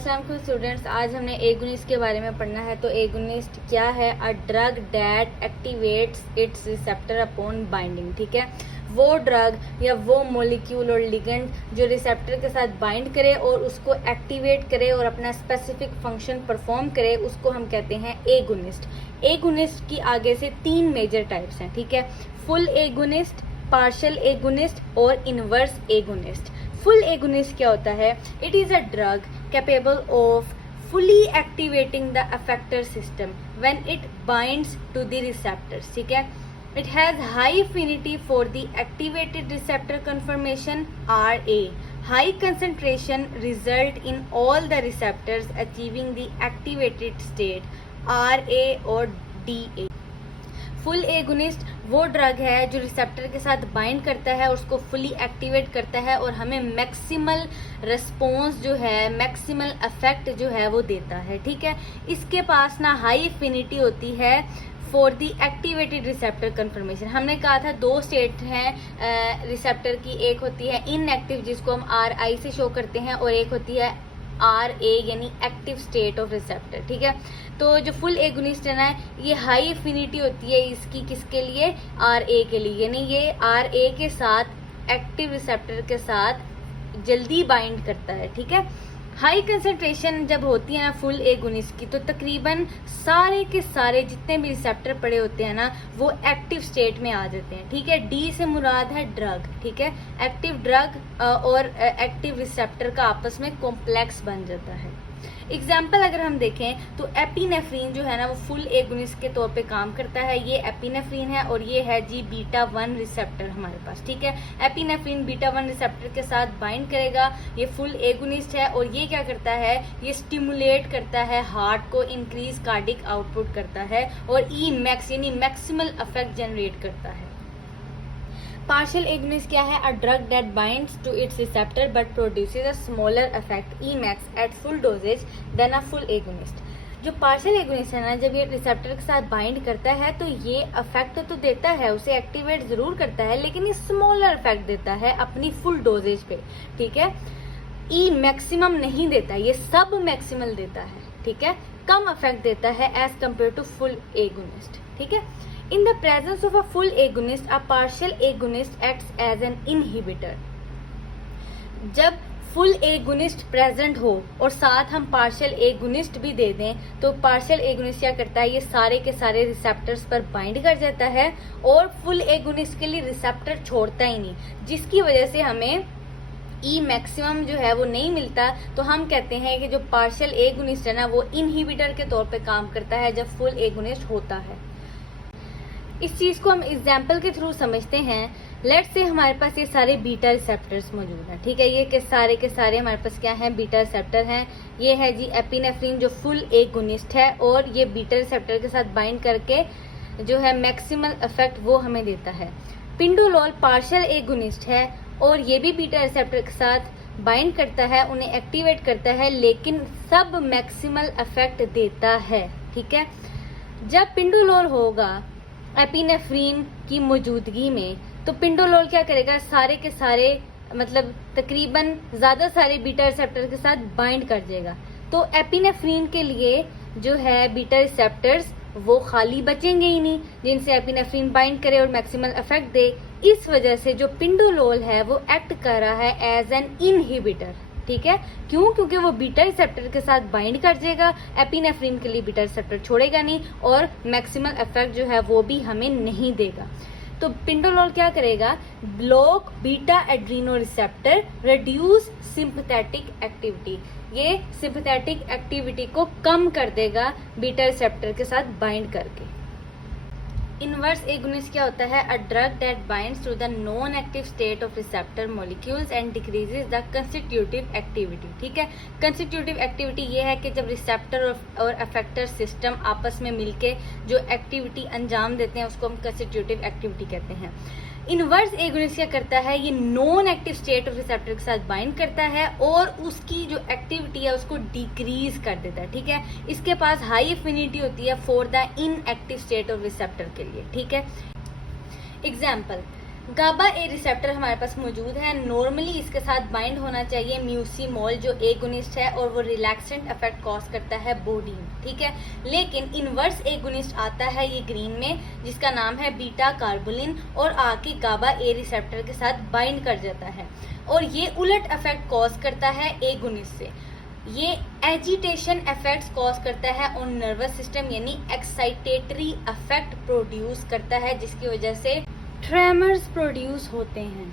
अस्सलाम वालेकुम स्टूडेंट्स, आज हमने एगोनिस्ट के बारे में पढ़ना है। तो एगोनिस्ट क्या है? A drug that activates it's receptor upon binding. ठीक है, वो ड्रग या वो मॉलिक्यूल और लिगेंड जो रिसेप्टर के साथ बाइंड करे और उसको एक्टिवेट करे और अपना स्पेसिफिक फंक्शन परफॉर्म करे, उसको हम कहते हैं एगोनिस्ट। एगोनिस्ट की आगे से 3 मेजर टाइप्स हैं। ठीक है, फुल एगोनिस्ट, पार्शियल एगोनिस्ट और इनवर्स एगोनिस्ट। फुल एगोनिस्ट क्या होता है? It is a drug capable of fully activating the effector system when it binds to the receptors. ठीक है, it has high affinity for the activated receptor conformation RA. High concentration result in all the receptors achieving the activated state RA और DA. Full agonist वो drug है जो receptor के साथ bind करता है, उसको फुली एक्टिवेट करता है और हमें मैक्सिमल रिस्पॉन्स जो है, मैक्सिमल इफेक्ट जो है वो देता है। ठीक है, इसके पास ना हाई एफिनिटी होती है for the activated receptor conformation. हमने कहा था 2 स्टेट हैं रिसेप्टर की, एक होती है इनएक्टिव जिसको हम RI से शो करते हैं और एक होती है RA यानी एक्टिव स्टेट ऑफ रिसेप्टर। ठीक है, तो जो फुल एगोनिस्ट है ना, ये हाई एफिनिटी होती है इसकी किसके लिए? RA के लिए, यानी ये RA के साथ एक्टिव रिसेप्टर के साथ जल्दी बाइंड करता है। ठीक है, हाई कंसंट्रेशन जब होती है ना फुल एगोनिस्ट की, तो तकरीबन सारे के सारे जितने भी रिसेप्टर पड़े होते हैं ना, वो एक्टिव स्टेट में आ जाते हैं। ठीक है, D से मुराद है ड्रग। ठीक है, एक्टिव ड्रग और एक्टिव रिसेप्टर का आपस में कॉम्प्लेक्स बन जाता है। एग्जाम्पल अगर हम देखें तो एपिनेफ्रीन जो है ना, वो फुल एगोनिस्ट के तौर पे काम करता है। ये एपिनेफ्रीन है और ये है जी बीटा 1 रिसेप्टर हमारे पास। ठीक है, एपिनेफ्रीन बीटा 1 रिसेप्टर के साथ बाइंड करेगा, ये फुल एगोनिस्ट है और ये क्या करता है? ये स्टिमुलेट करता है हार्ट को, इंक्रीज कार्डिक आउटपुट करता है और ई मैक्स यानी मैक्सिमल इफेक्ट जनरेट करता है। पार्शियल एगोनिस्ट क्या है? A drug that binds to its receptor but produces a smaller effect Emax at full doses than a full agonist. जो पार्शियल एगोनिस्ट है ना, जब ये रिसेप्टर के साथ बाइंड करता है तो ये इफेक्ट तो देता है, उसे एक्टिवेट जरूर करता है, लेकिन ये स्मॉलर इफेक्ट देता है अपनी फुल डोजेज पे। ठीक है, ई मैक्सिमम नहीं देता, ये सब मैक्सिमल देता है। ठीक है, कम इफेक्ट देता है as compare to full agonist. ठीक है, in the presence of a full agonist, a partial agonist acts as an inhibitor. जब फुल एगोनिस्ट प्रेजेंट हो और साथ हम पार्शियल एगोनिस्ट भी दे दें, तो पार्शियल एगोनिस्ट क्या करता है? ये सारे के सारे रिसेप्टर्स पर बाइंड कर जाता है और फुल एगोनिस्ट के लिए रिसेप्टर छोड़ता ही नहीं, जिसकी वजह से हमें ई मैक्सिमम जो है वो नहीं मिलता। तो हम कहते हैं कि जो पार्शियल एगोनिस्ट है ना, वो इनहिबिटर के तौर पे काम करता है जब फुल एगोनिस्ट होता है। इस चीज को हम एग्जाम्पल के थ्रू समझते हैं। लेट्स से हमारे पास ये सारे बीटा रिसेप्टर्स मौजूद हैं। ठीक है, ये के सारे हमारे पास क्या हैं? बीटा रिसेप्टर हैं। ये है जी एपिनेफ्रीन जो फुल एगोनिस्ट है और ये बीटा रिसेप्टर के साथ बाइंड करके जो है मैक्सिमल इफेक्ट वो हमें देता है। पिंडोलोल पार्शियल एगोनिस्ट है और ये भी बीटा रिसेप्टर के साथ बाइंड करता है, उन्हें एक्टिवेट करता है, लेकिन सब मैक्सिमल इफेक्ट देता है। ठीक है, जब पिंडोलोल होगा एपिनेफ्रीन की मौजूदगी में, तो पिंडोलोल क्या करेगा? सारे के सारे मतलब तकरीबन ज्यादा सारे बीटा रिसेप्टर के साथ बाइंड कर देगा। तो एपिनेफ्रीन के लिए जो है बीटा रिसेप्टर्स वो खाली बचेंगे ही नहीं जिनसे एपिनेफ्रीन बाइंड करे और मैक्सिमल इफेक्ट दे। इस वजह से जो पिंडोलोल है वो एक्ट कर रहा है एज एन इनहिबिटर। ठीक है, क्यों? क्योंकि वो बीटा रिसेप्टर के साथ बाइंड कर जाएगा, एपिनेफ्रीन के लिए बीटा रिसेप्टर छोड़ेगा नहीं और मैक्सिमल इफेक्ट जो है वो भी हमें नहीं देगा। तो पिंडोलोल क्या करेगा? Block beta Adreno receptor, reduce sympathetic activity. ये सिंपैथेटिक एक्टिविटी को कम कर देगा बीटा रिसेप्टर के साथ बाइंड करके। इनवर्स एगोनिस्ट क्या होता है? A drug that binds to the non active state of receptor molecules and decreases the constitutive activity. ठीक है, कंस्टिट्यूटिव एक्टिविटी ये है कि जब रिसेप्टर और अफेक्टर सिस्टम आपस में मिलके जो एक्टिविटी अंजाम देते हैं उसको हम कंस्टिट्यूटिव एक्टिविटी कहते हैं। इनवर्स एगोनिस्ट क्या करता है? ये non active state of receptor के साथ बाइंड करता है और उसकी जो एक्टिविटी है उसको डिक्रीज कर देता है। ठीक है, इसके पास हाई एफिनिटी होती है for the inactive state of receptor के लिए। ठीक है, एग्जाम्पल गाबा ए रिसेप्टर हमारे पास मौजूद है। नॉर्मली इसके साथ बाइंड होना चाहिए म्यूसिमोल जो एगोनिस्ट है और वो रिलैक्सेंट इफेक्ट कॉज करता है बॉडी में, ठीक है। लेकिन इनवर्स एगोनिस्ट आता है ये ग्रीन में, जिसका नाम है बीटा कार्बोलिन, और आके गाबा ए रिसेप्टर के साथ बाइंड कर जाता है और ये उलट इफेक्ट कॉज करता है एगोनिस्ट से। ये एजिटेशन इफेक्ट्स कॉज करता है ऑन नर्वस सिस्टम, यानी एक्साइटेटरी इफेक्ट प्रोड्यूस करता है, जिसकी वजह से ट्रेमर्स प्रोड्यूस होते हैं।